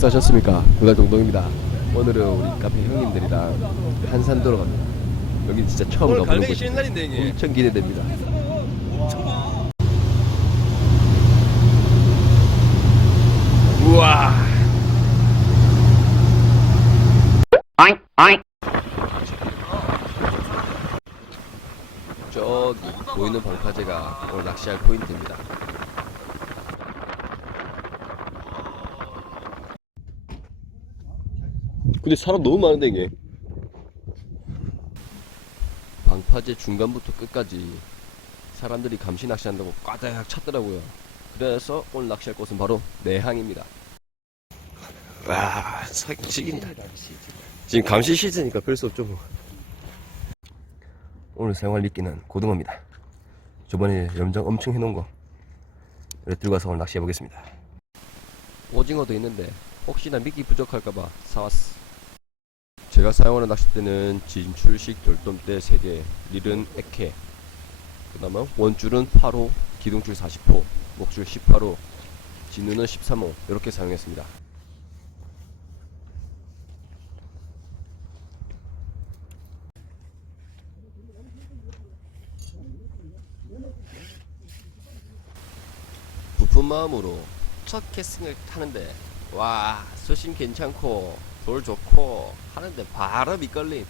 식사하셨습니까? 구달동동입니다. 오늘은 우리 카페 형님들이랑 한산도로 갑니다. 여기 진짜 처음 가보는 갈매기 곳이 쉬는 날인데 이게. 엄청 기대됩니다. 우와. 저기 보이는 방파제가 오늘 낚시할 포인트입니다. 근데 사람 너무 많은데 이게. 방파제 중간부터 끝까지 사람들이 감시 낚시한다고 꽈다약 찼더라고요. 그래서 오늘 낚시할 곳은 바로 내항입니다. 와, 죽인다. 지금 감시 시즌이니까 그럴 수 없죠 뭐. 오늘 사용할 미끼는 고등어입니다. 저번에 염장 엄청 해놓은 거 들고 가서 오늘 낚시해 보겠습니다. 오징어도 있는데 혹시나 미끼 부족할까봐 사왔어. 제가 사용하는 낚싯대는 진출식 돌돔대 3개, 릴은 에케, 그 다음에 원줄은 8호, 기둥줄 40호, 목줄 18호, 진우는 13호 이렇게 사용했습니다. 부푼 마음으로 첫 캐스팅을 타는데 와, 수심 괜찮고 돌 좋고 하는데 바로 밑걸림.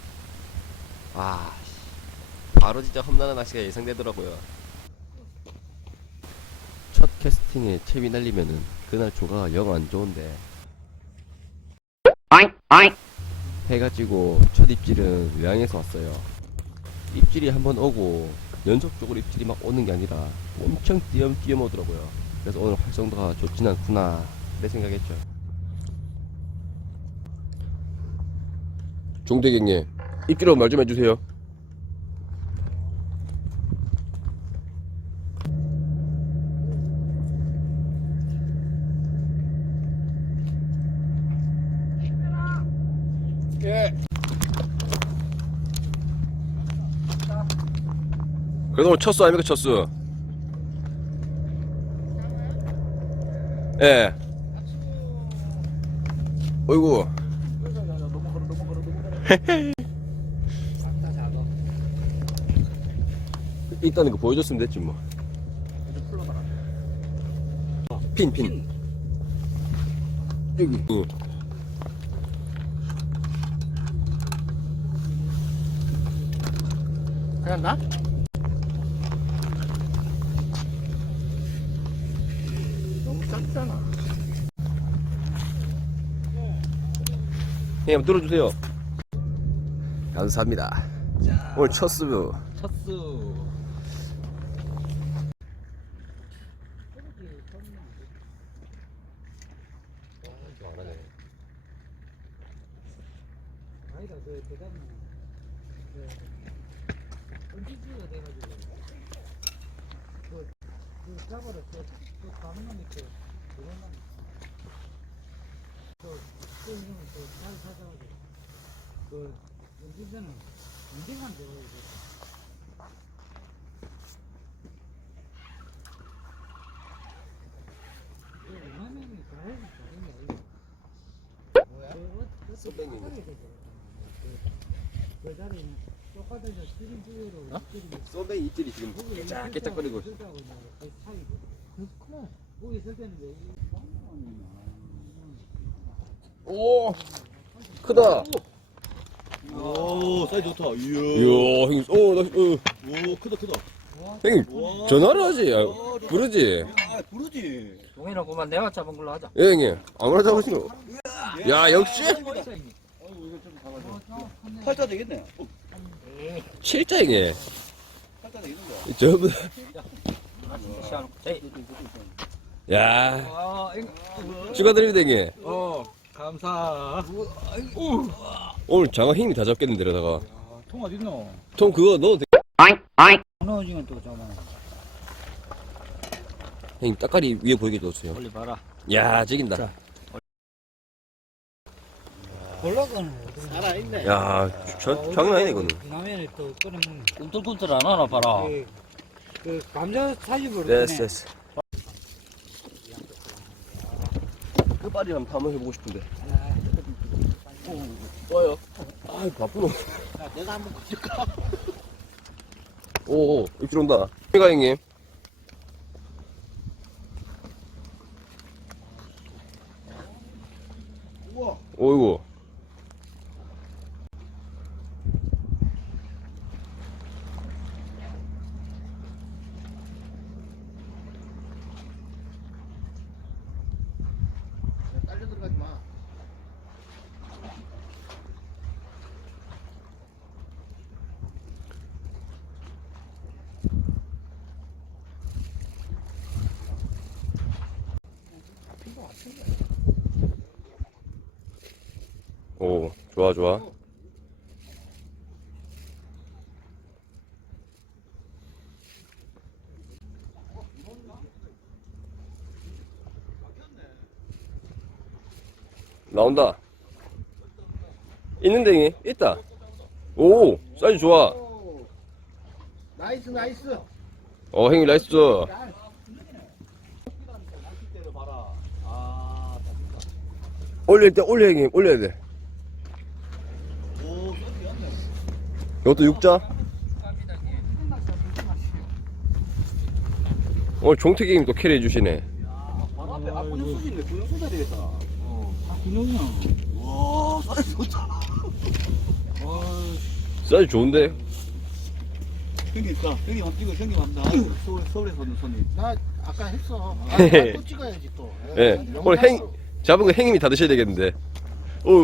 와, 바로 진짜 험난한 낚시가 예상되더라고요. 첫 캐스팅에 채비 날리면은 그날 조가가 영 안 좋은데 해가 지고 첫 입질은 외항에서 왔어요. 입질이 한번 오고 연속적으로 입질이 막 오는 게 아니라 엄청 띄엄띄엄 오더라고요. 그래서 오늘 활성도가 좋진 않구나 내 생각했죠. 종대경님 입질하고 말 좀 해주세요. 예. 그래도 오늘 첫수 아닙니까 첫수? 예. 어이구. 일단은 그 보여줬으면 됐지 뭐. 핀. 여기. 응. 그냥 나? 너무 작잖아. 형님 한번 들어주세요. 감사합니다. 자, 오늘 첫수. 첫수. 아니다, 그 대단히 은지지가 돼가지고 그 잡아라 그 가능하니 그거만 그 형은 잘 찾아가지고 그 은지지는 은지만 되어야지. 이만큼이 가야지 다른 게 아니고 그 자리는 똑같아서 7인주로 소뱅이 입질이 지금 깨짝깨짝거리고. 그 차이고. 그렇구나. 거기 있을 때는 왜 오, 크다. 오, 사이즈 좋다. 이야. 이야, 형님, 오, 크다. 형님, 전화를 하지, 부르지. 아, 부르지. 동이는 그만 내가 잡은 걸로 하자. 예, 형님, 아무나 잡으신 거. 야, 역시 팔자 되겠네. 실자 형님. 팔자 되겠는데. 저분, 제 야, 축하드립니다 형님. 감사. 오늘 장어 형님이 다 잡겠는데 이러다가. 통 어디 있노? 통 그거 넣어도 돼. 문어징어 또 잡아. 형님 따까리 위에 보이게 넣어주세요. 빨리 봐라. 야, 죽인다. 자. 볼락은 살아있네. 야, 장난 아니네 이거는. 라면에 또 끓여 먹는. 꿈틀꿈틀 안 하나 봐라. 그 감자 사집으로. 됐어. 빨리 한번 해보고 싶은데. 좋아요. 아, 바쁘노. 내가 한번 가질까? 오, 입질 온다. 해가 형님. 우와. 오이구. 딸려 들어가지 마. 오, 좋아, 좋아. 나온다. 있는데, 형님? 있다. 오, 사이즈 좋아. 오. 나이스 나이스. 형님, 나이스. 때려 봐라. 아, 올릴 때, 올려, 형님. 올려야 돼. 오, 쏘리였네. 이것도 육자. 오늘 종택이 형님 또 캐리 해주시네. 바로 앞에 앞구녕 수지네. 구녕 수자 되겠다. 다 구녕이야. 와, 사이즈 좋다. 와, 사이즈 좋은데? 형님 있다. 형님 한번 찍어. 형님 한번 나. 서울에서 오는 손님. 나 아까 했어. 또 찍어야지 또. 예. 오늘 잡은 거 형님이 다 드셔야 되겠는데. 오.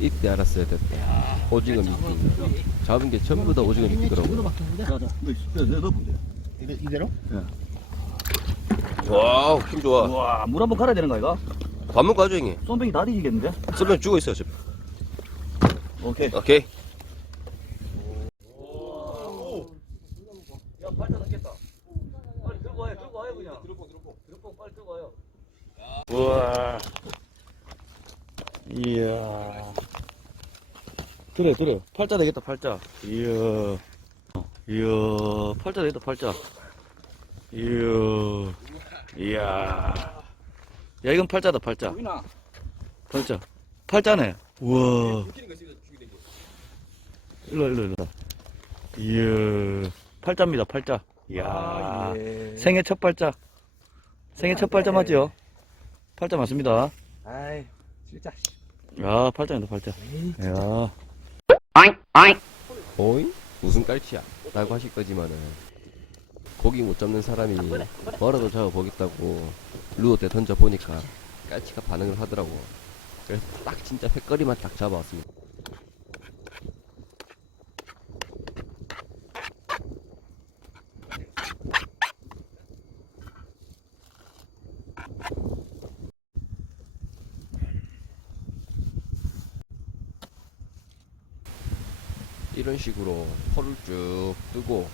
이때 알았어야 됐다. 오징어 미끼. 잡은 게 전부 다 오징어 미끼더라고. 이대로? 와우, 힘 좋아. 우와, 물 한번 갈아야 되는 거 아이가? 밥 먹고 하죠, 형님. 쏨뱅이 다 뒤지겠는데? 쓰면 죽어 있어요, 지금. 오케이. 오케이. 야, 발자 넣겠다. 빨리 들고 와요, 들고 와요, 그냥. 들고 빨리 들고 와요. 우와. 이야. 그래. 팔자 되겠다, 팔자. 이야. 팔자 되겠다, 팔자. 이야. 야, 이건 팔자다, 팔자. 보이나? 팔자. 팔자네. 우와. 일로. 이야. 팔자입니다, 팔자. 이야. 생애 첫 팔자. 생애 첫 팔자 맞죠? 팔자 맞습니다. 아이, 진짜. 야, 팔자입니다, 팔자. 야. 어이? 무슨 깔치야? 라고 하실 거지만은 고기 못 잡는 사람이 뭐라도 잡아보겠다고 루어 때 던져보니까 깔치가 반응을 하더라고. 그래서 딱 진짜 횟거리만 딱 잡아왔습니다. 이런 식으로 포를 쭉 뜨고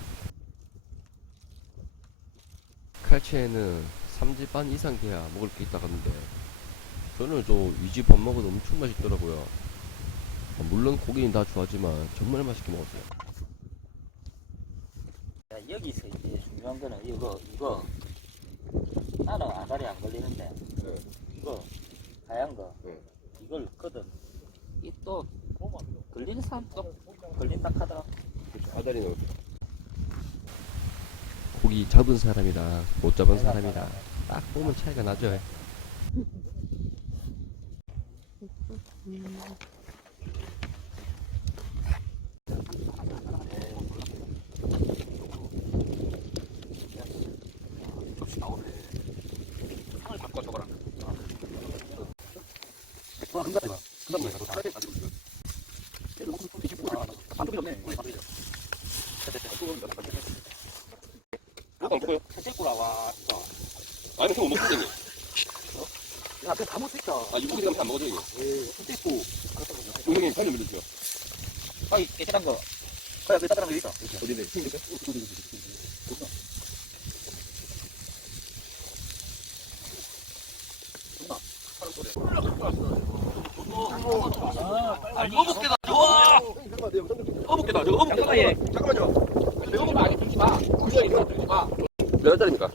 칼치에는 3지 반 이상 돼야 먹을 게 있다 하는데 저는 저 위지 밥 먹어도 엄청 맛있더라고요. 물론 고기는 다 좋아하지만 정말 맛있게 먹었어요. 야, 여기서 이제 중요한 거는 이거 나는 아다리 안 걸리는데 이거 하얀 거 이걸 넣거든. 이 또 걸리는 사람 또 걸린다 하더라. 아다리는 고기 잡은 사람이랑 못 잡은 사람이랑 딱 보면 차이가 나죠. 아니 그거 못 먹겠니? 야, 그다 못했다. 아 이거 고기 안 먹어줘 이거. 형님 빨리 물려주세요. 아이, 깨끗한 거. 그래, 그 따뜻한 거 있어. 어디네? 어묵게다, 좋아! 어묵게다, 저거 어묵게다, 얘. 잠깐만요. 내 어묵 많이 들지 마. 들지 마. 몇 달입니까?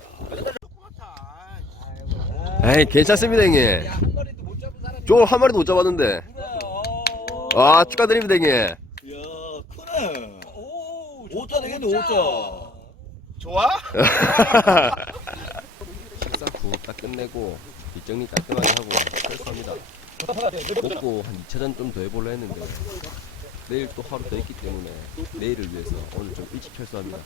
에이 괜찮습니다 형님. 한 마리도 못 저 한 마리도 못 잡았는데. 아, 축하드립니다, 형님. 이야, 크네. 오, 5자 되겠네, 5자. 좋아? 식사 후 딱 끝내고 뒷정리 깔끔하게 하고 철수합니다. 먹고 한 2차전 좀 더 해보려 했는데 내일 또 하루 더 있기 때문에 내일을 위해서 오늘 좀 일찍 철수합니다.